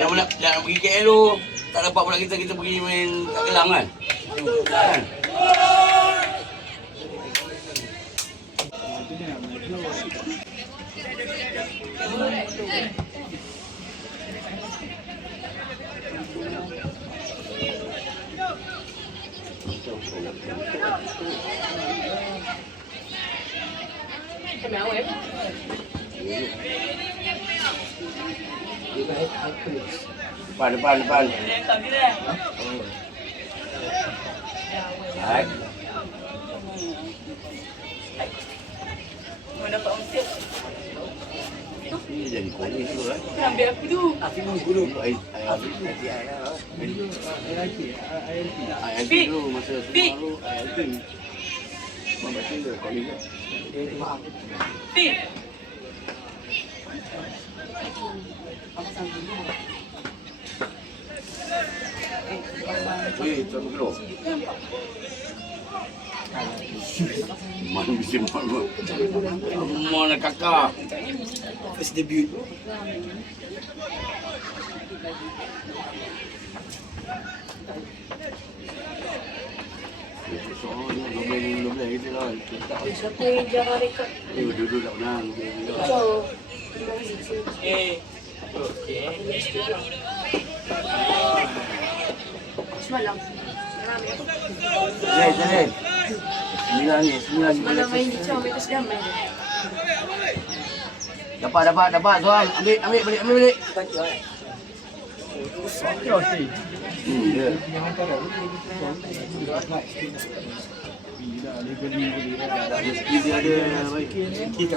nak pergi KL tu, tak dapat pula kita pergi main kat Kelang kan? Kan? Depan. Hai. Mana dapat omset? Ini jadi kuning tu kan? Ambil aku tu. Aku dulu air dulu masa dulu air mama tinggal kau ni. Maaf. Pi. Tunggu dulu. Mana bisa malu. Mana kakak? First debut. Soalnya lebih itu lah. Siapa yang jangan rekod? Duduk tak menang. Semalam. Jadi. 9 Semalam main di Chong, mereka sedang main. Dapat tuan. Ambil balik. Ya. Dia ada baik. Kita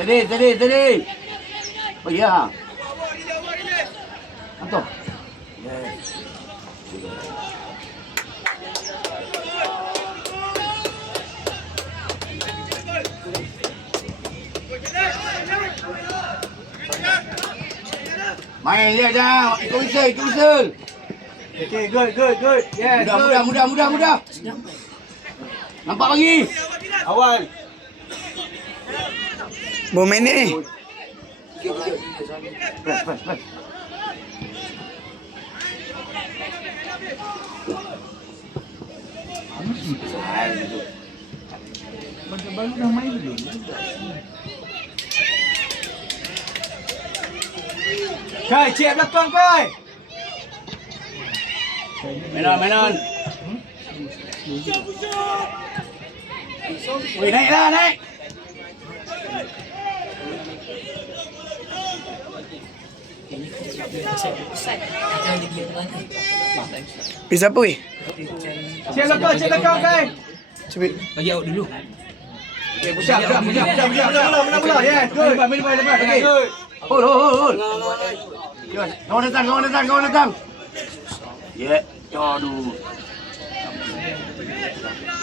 Tadi. Oh ya. Atau. Main dia dah. Ikut usul. Okay, good. Yes. Mudah. Nampak lagi. Awal. Bomen ni. Press. Baru dah main belum? Kai, cek belakang Kai. Mainan. Woi, naik. Bisa apa weh? Cek belakang Kai. Cepit. Bagi out dulu. Okay, push up. Bola. Yes, good. Main depan. Okay. Hold. Kawan datang. Ya, aduh.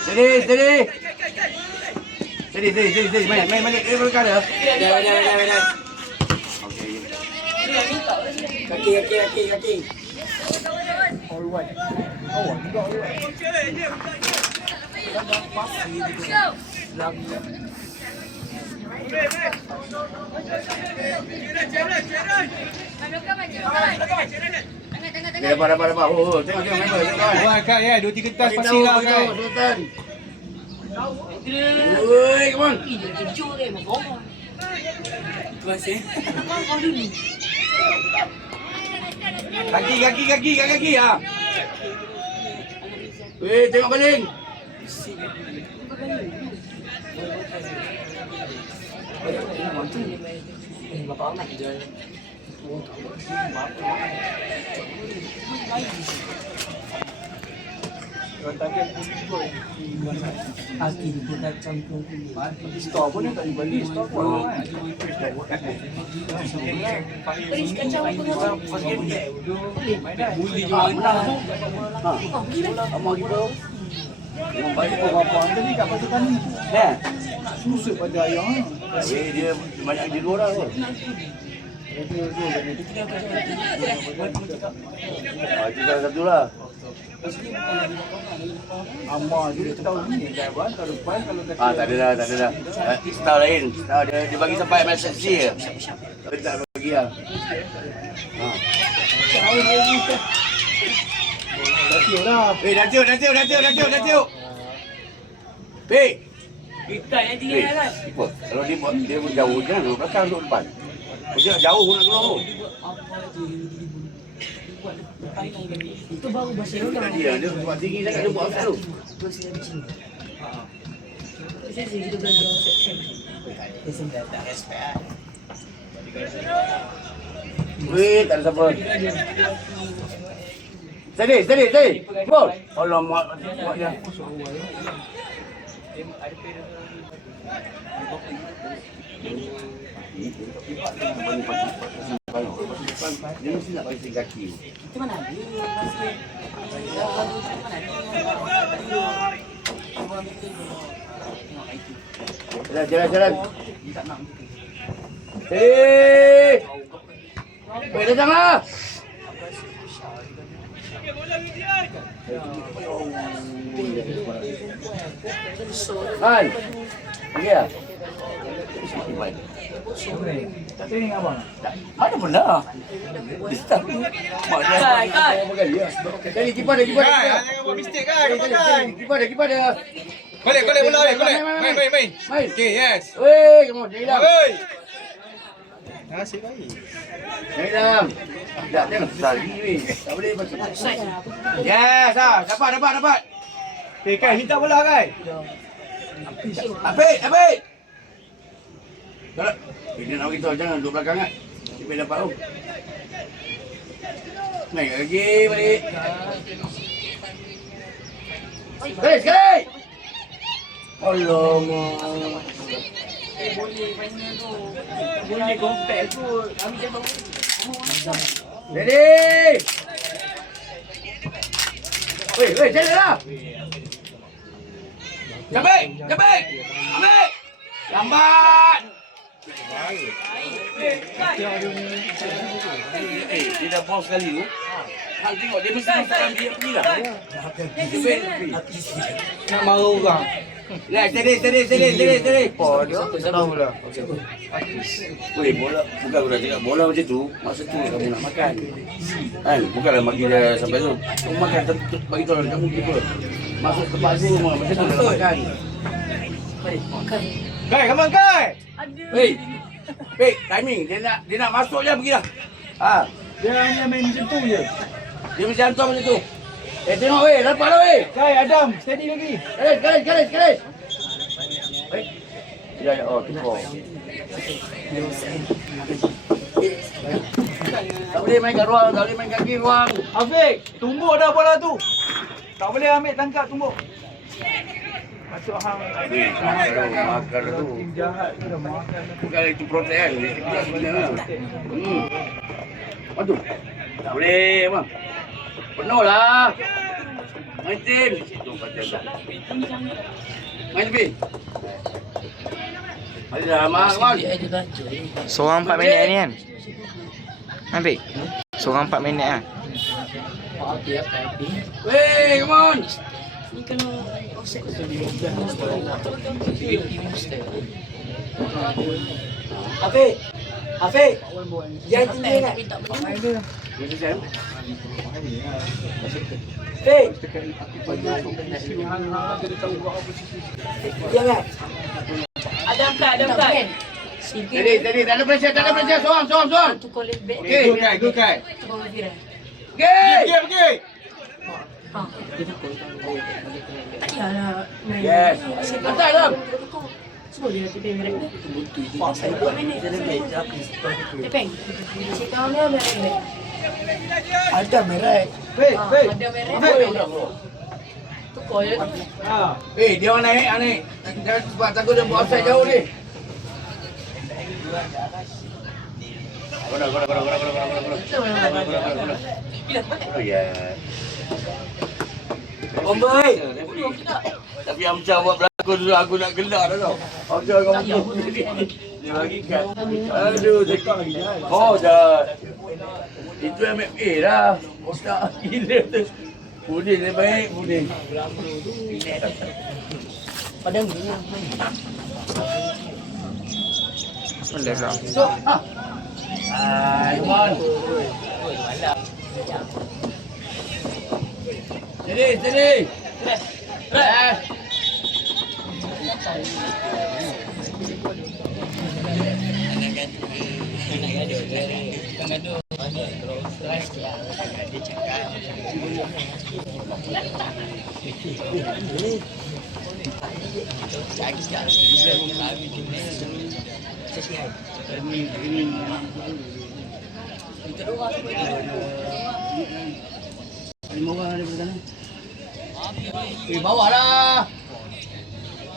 Steady. Main. Belakang dia. Dah. Okay. Kaki. Dapat. Oh, tengok member. Wah Kak ya, 2-3 tas pasti lah Kak. Sultan. Oi, come on. Kejut dia, mau Tuan saya. kau dulu. Kaki ah. Weh, tengok baling. Bapak Ahmad. Aki kita campur Store pun tak dibeli, store pun. Peris kacang pun Buli jual. Apa gitu? Yang baik apa anda ni kat pasukan ni. Susut pada ayam. Dia banyak di luar tu. Kita satu lah. Amal dia tahu ni dah bang kalau depan kalau dah. Tak ada dah. Style lain. Dia bagi sampai MSC je. Dia tak bagi lah. Dah tiup. Pik. Kita yang tinggal kan. Apa? Kalau dia buat dia jauh jangan duduk belakang duduk depan. Dia jauh nak keluar tu. Itu baru Barcelona. Dia buat tinggi sangat dia buat apa tu? Saya kita belajar section. Saya tak respect. Weh, tak ada siapa. Steady. Bol. Alamak, buat dia. Dia mesti nak bagi kaki. Itu mana ada? Jalan. Steady. Weh, datanglah. Kan? Pergi lah. Tak training abang. Mana pernah? Distak tu. Mak dia. Kali kipas dia. Jangan buat mistake kan. Kipas dia. Kolek bola. Main. Main. Okay, yes. Weh, kamu jadi dah. Oi. Nasib baik. Jadi dah. Tak tengok sekali weh. Tak boleh macam. Yes, dapat. Okay, Kai minta bola Kai. Apik. Kalau dia nak beritahu jangan duduk belakang kan. Dia dapat tu. Naik lagi balik. Sekali. Alamak. Boleh compare tu. Kami jangan Ready. Weh, jalanlah. Capek. Ambil. Lambat. Dia dah bounce sekali tu. Hang tengok dia mesti masukkan dia pergi lah. Nak marah orang. Steady. Oh, dia tahu lah. Weh, bola bukan aku dah cakap bola macam tu. Masa tu kamu nak makan. Kan? Bukanlah bagi dia sampai tu. Kamu makan bagi tahu kamu keeper. Masuk tempat tu semua macam tu dah makan. Kai, come on Kai. Weh, timing dia nak masuk je pergi dah. Dia hanya main macam tu je. Dia mesti hantar macam tu. Tengok weh, dapat dah weh. Kai Adam, steady lagi. Garis. Ya, tukar. Tak boleh main kat ruang, tak boleh main kaki ruang. Afiq, tumbuk dah bola tu. Tak boleh ambil tangkap tumbuk. Masuk hang. Makar tu. Tim jahat tu dah makan. Bukan itu protek kan. Dia sebenarnya. Apa tu? Tak boleh, bang. Penuh lah. Main tim. Main lebih. Ada dah amal, kawan. Seorang 4 minit ni kan? Ambil. Seorang 4 minit lah. Weh, come on. Ni kena offset. Afiq. Jangan tinggal nak. Macam mana? Afiq. Jangan. Ada angkat. Steady. Tak ada pressure. Soang. Tu call it back. Okey. Good Kai. Tu call it viral. Okey. Pergi. Tak payahlah main. Yes. Hantar dalam. Semua dia nak merek ni. Saya 2 minit. Tepeng. Cakap dia merek. Ada merek. Weh. Ada merek. Tu call. Dia orang naik. Jangan sebab takut dia buat offside jauh ni. Gora. Oh ya. Bombay. Tapi yang macam buat belakang. aku nak gelak dah tau. Okey, kamu. Dia bagi kad. Aduh, cakap lagi. Oh, dah. Itu MMA lah. Otak gila tu. Budin dia baik, Budin. Padang ni. Boleh pula. So, come on. Sini. Bawah lah.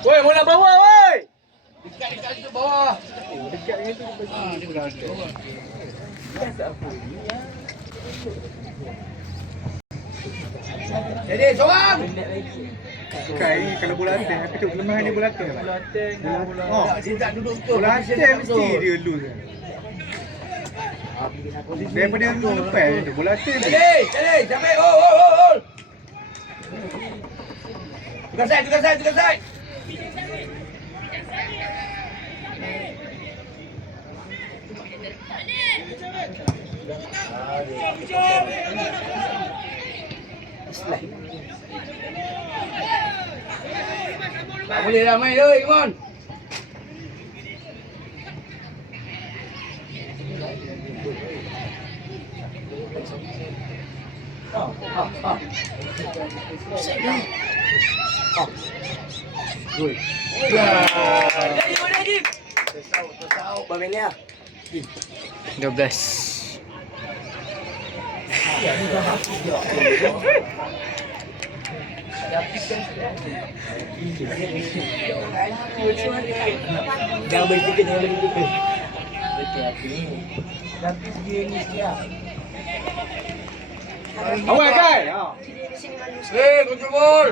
Woi, bola bawah, woi. Dekat situ bawah. Dekat dengan tu. Dia berada. Jadi, seorang. Kai kalau bola atas, tapi tu kelemahan dia bola atas. Bola atas, bola. Oh, Dia tak duduk betul. bola atas mesti dia lose. Daripada yang lepas tu, bola atas ni. Jadi, sampai. Oh. Tukar side. Tak boleh dah main oi, come on. Berapa minit? 12. Jangan berfikir dengan begitu. Awal Kai. Ha. Kontrol bol.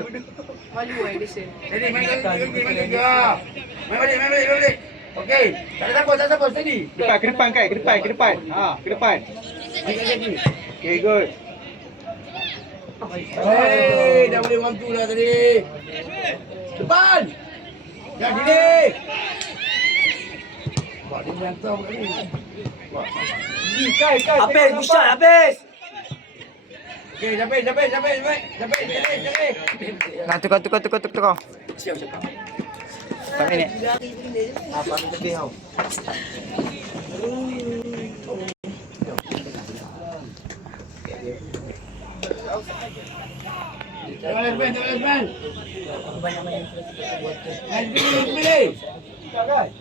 Malu dia sen. Jadi main lagi. Main balik. Okey. Tak ada siapa, steady. Ke depan Kai, ke depan. Ha, ke depan. Okay, good. Dah boleh one two dah tadi. Depan. Jangan sini. Buat dia menyantar kat ni. Kai. Habis, Bushad, habis. Okey, sampai. Nah, tukar. Siap. 4 minit. Apa ni lebih kau? Jangan lepas. Pilih. Tak.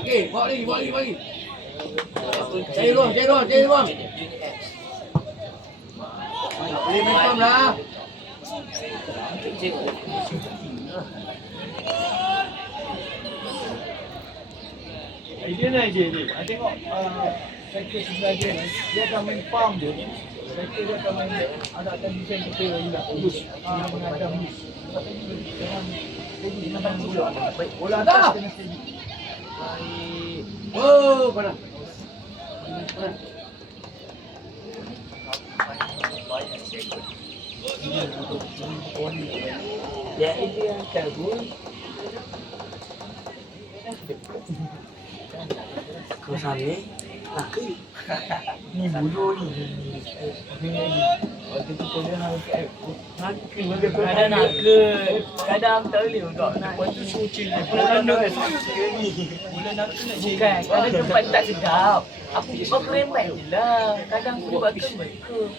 Okey, bawa lagi. Cari ruang. Boleh mentom lah. Dia ni. Tengok striker sebelah dia ni. Dia akan main palm dia. Striker dia akan main ada tendensi kita juga. Mengadam loose. Tapi jangan steady dengan bola. Bola atas kena steady. Baik. Oh, panas. Ya itu yang kabur. Kau sana laki. Ni bulu ni. Waktu tu kau dah kadang nak ke, kadang tak boleh untuk nak. Lepas tu suruh chill dia. Bulan nak ni. Bulan nak kena chill. Bukan, kadang tempat tak sedap. Aku rembat je lah. Kadang aku buat kesian ke.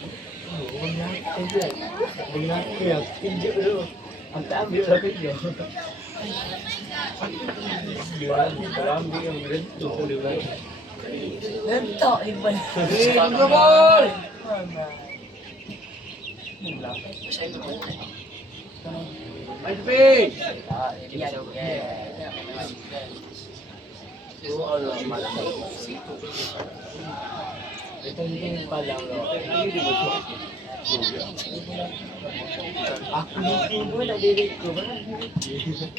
Dengar ke aku pinjam dulu. Aku tak ambil lah kerja. Dia ambil yang rentuk dia lagi. Rentuk hebat. Kontrol bol. Main tepi. Allah malam situ. Itu ni palang loh.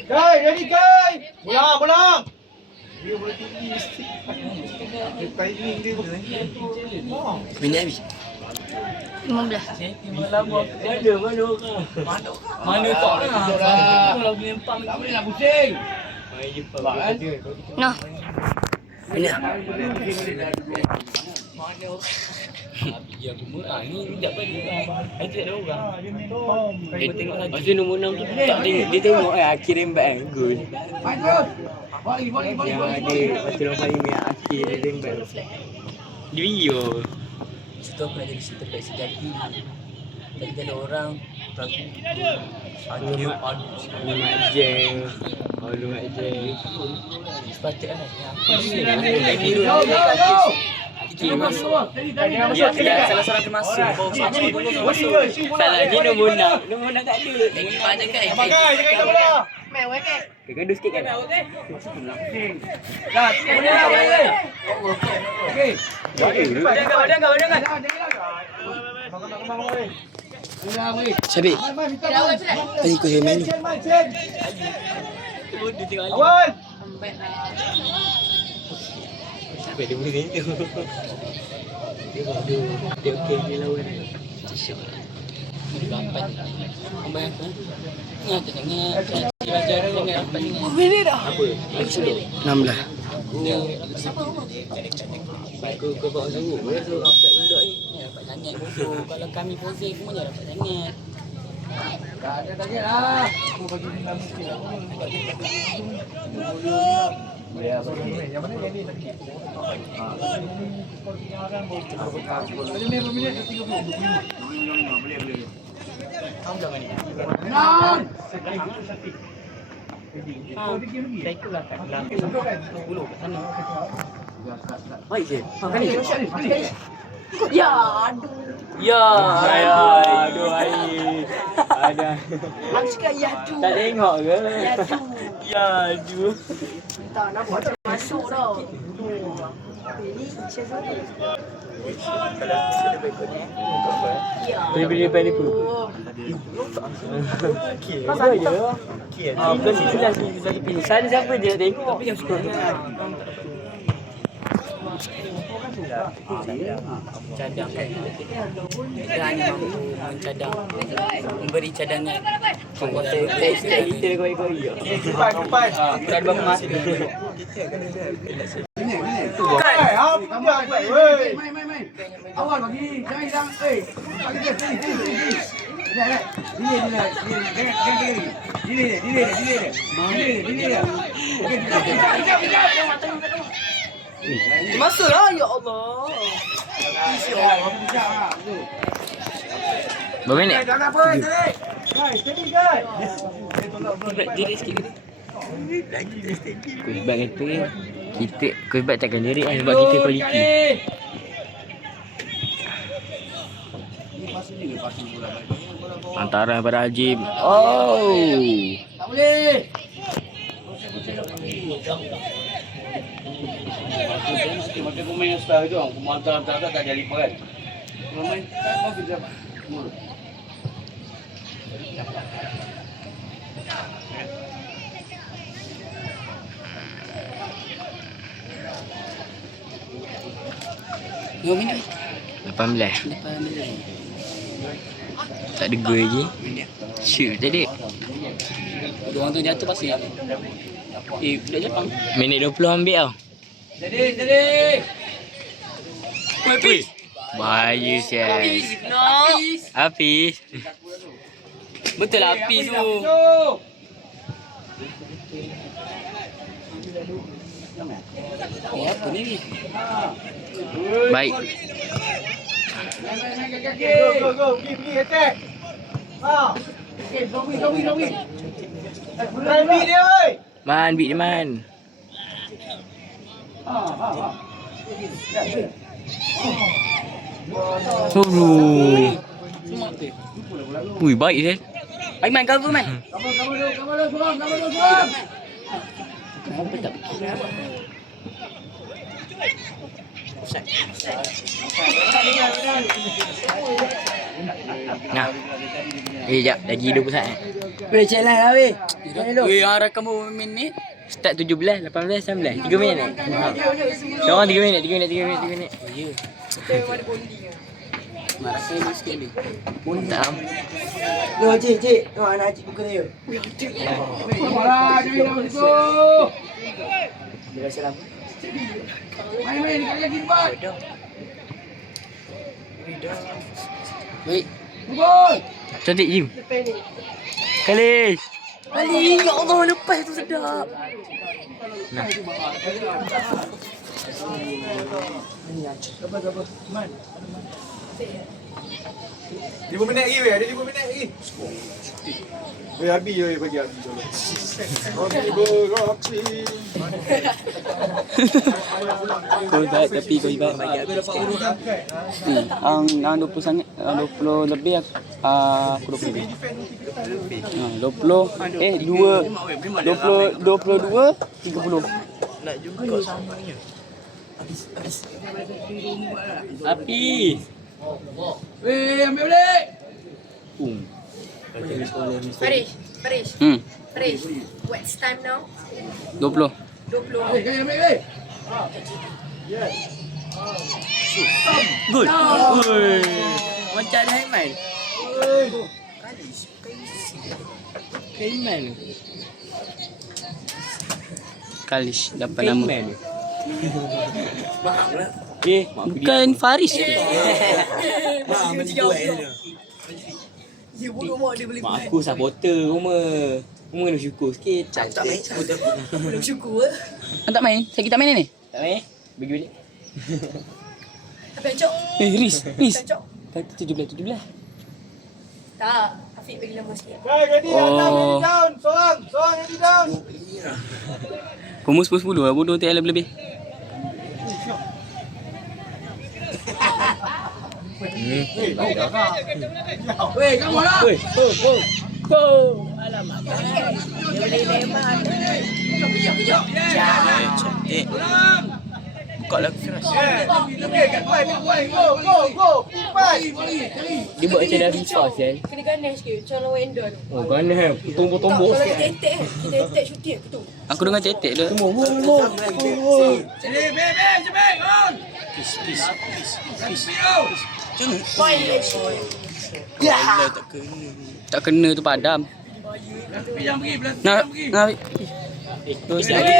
Kai, ready Kai. Bola, bola. Minit habis. 15. Mana tak lah. Kalau menyempang Tak boleh nak pusing. Noh. Minit. Ya aku ni sekejap balik. Aku tak ada orang. Kau tengok lagi. Masa nombor 6 tu tak tengok. Dia tengok akhir rembat kan. Gol. Main terus. Balik. Yang ada masa nombor 5 yang akhir rembat. Di video. Situ aku nak jadi center back sejati. Tapi ada orang ragu. Lumat jeng. Lumat jeng. Sepatutnya Kiri masuk. Ya, salah seorang termasuk. Salahnya nombor 6. Nombor 6 tak ada. Ada kan? Pakai, jangan kita bola. Gaduh sikit kan? Dah, boleh. Okey. Syabik. Tadi kau yang main tu. Awal. Sampai dia boleh tu. Dia okey dia lawan. Lambat. Ambil aku. Ingat jangan belajar jangan lambat. Apa? 16. Kau bawa sanggup. Boleh suruh rapat budak ni. Ya, dapat sangat bodoh. Kalau kami posing pun jangan dapat sangat. Tak ada target lah. Baik je. Kali. Ya, aduh. Ya, aduh air. Ada. Aku cakap ya tu. Tak tengok ke? Ya tu. Ya, aduh. Tak nampak macam masuk tau. Ini siapa tu? Ya. Dia depan dia tu. Apa je? Bukan si jelas ni lagi pilih. Sana siapa dia tengok. Tapi yang suka. Cadang kan. Kita hanya mampu mencadang. Memberi cadangan. Kuota Kita koi-koi je. Kupai. Bukan bang mati. Kupai. Apa dia kupai? Woi. Main. Awal bagi. Jangan hilang. Bagi dia sini. Delay. Masuklah ya Allah. Berapa minit? Jangan apa, Derek. Guys, steady guys. Diri sikit ni. Kuibat kata kita kuibat takkan lirik kan sebab kita kualiti. Antara pada Ajib. Oh. Tak boleh. Macam pemain yang star tu, pemantau tak jadi apa kan. Pemain tak mau kita. Dua minit. 18. Lepas minit. Tak ada gol lagi. Shoot tadi. Dua orang tu jatuh pasti. Budak Jepang. Minit 20 ambil tau. Jadi. Ui. Bahaya sial. Hafiz. Betul lah Hafiz tu. Apa ni? Baik. Go. Pergi attack. Okey, zombie. Rami dia oi. Man, beat dia man. Ui, baik je. Aiman cover man. Kamu dulu, suam. Nah. Jap, lagi 20 saat. Weh, cek lah weh. Weh, yang rakam minit. Start 17, 18, 19. 3 minit. Seorang 3 minit, 3 minit, 3 minit, 3 minit. Marah saya ni sikit ni. Tak. Tengok cik. Tengok anak cik buka dia. Malah dia minum situ. Dia rasa lama. Main dekat kaki depan. Baik. Gol. Cantik Jim. Kali. Ali, ya Allah, lepas tu sedap. Nah. Lima minit lagi weh, ada 5 minit lagi. Weh, habis je bagi habis dulu. Habis berapi. Kau ibarat tapi kau ibarat bagi Aku dapat urut dah. Ang 20 sangat, 20 lebih aku 20 lebih. 20 22 30. Api. Weh, ambil balik. Farish. Hmm. Farish. What's time now? 20. 20. Weh, kaya ambil weh. Good. Oi. Macam ada Haiman. Haiman. Kalish dapat nama. Bukan Faris. Mak aku supporter rumah. Rumah kena syukur sikit. Tak main supporter. Belum syukur. Tak main? Saya kita main ni? Tak main. Bagi balik. Tapi Cok. Riz. Cok. Kata 17. Tak. Afiq bagi lama sikit. Ready Oh. down. Seorang ready down. Pemus 10 lah. Bodoh tak lebih. Weh, kamu lah. Go. Alamak. Dia boleh lemak. Cantik. Buka lah keras. Lebih kat depan. Go. Dia buat macam dah FIFA sel. Kena ganas sikit. Macam lawan Endor. Oh, ganas. Tumbuk-tumbuk Kalau sikit. tetek. Kita tetek shooting aku tu. Aku dengar cetek dia. Semua. Sini, beb, cepet, on. Tak kena tu padam. Yang pergi, belah Nak, pergi. nak. Terus lagi.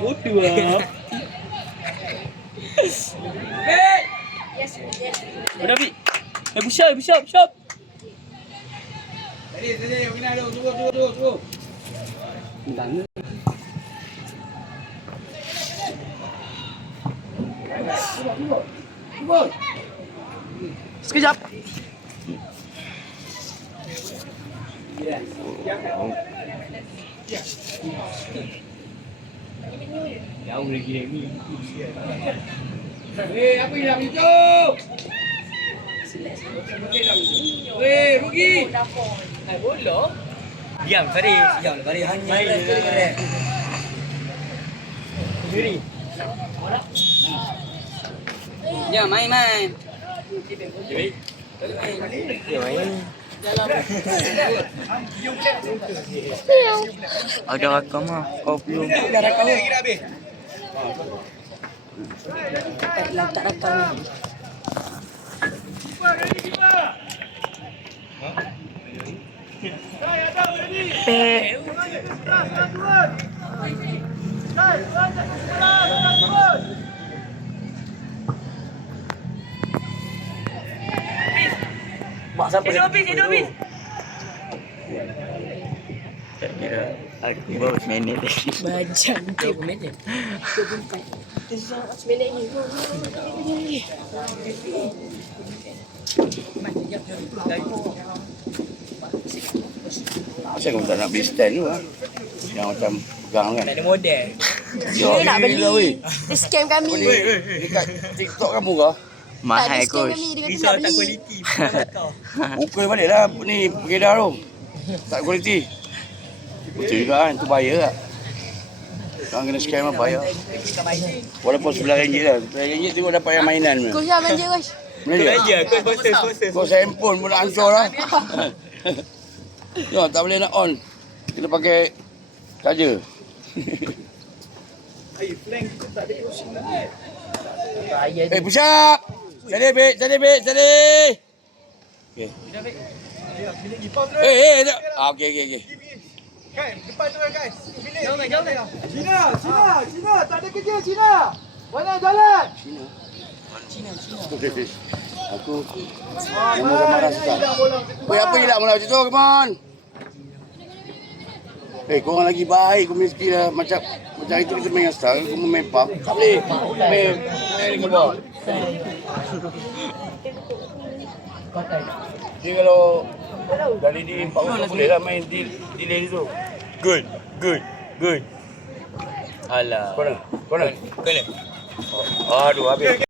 Bodoh lah. Yes. Udah Bi. Push up. Sini, kena ada. Tunggu. Tunggu. Sekejap. Jauh lagi ni. Weh, apa yang itu? Weh, rugi. Bola. Diam Faris. Hanya keren. Sendiri. Ya, main. Ada rakam ah. Kau belum. Tak rakam. Mak siapa? Habis. Tak kira. Aku baru minit lagi. Bajang. Berapa minit? 9 minit ni. Saya kau tak nak beli stand tu lah. Yang macam pegang kan. Tak ada model. Dia nak beli. Dia scam kami. Dekat TikTok kamu ke? Mahal Dia scam coach. kami. Dia kata nak beli. Buka balik lah ni pengedar tu. Tak kualiti. Betul juga kan, tu bayar lah. Orang kena scam lah bayar. Walaupun RM9 lah. RM9 tengok dapat yang mainan tu. Coach lah belanja coach. Belanja? Kau handphone pun nak hancur lah. No, tak boleh nak on. Kena pakai charger. Push up! Jadi, Bek. Okay. Okay. Kan, depan tu kan guys. Jauh. Cina, tak ada kerja Cina. Mana jalan? Cina. Aku marah sekali. Apa hilang mula macam tu, come on. Korang lagi baik, kau mesti lah macam itu kita main asal, kau main pub. Tak boleh. Main ke bawah. Dia kalau dari di Pak Ustaz boleh lah main delay tu. Good. Alah. Kau nak? Aduh, habis.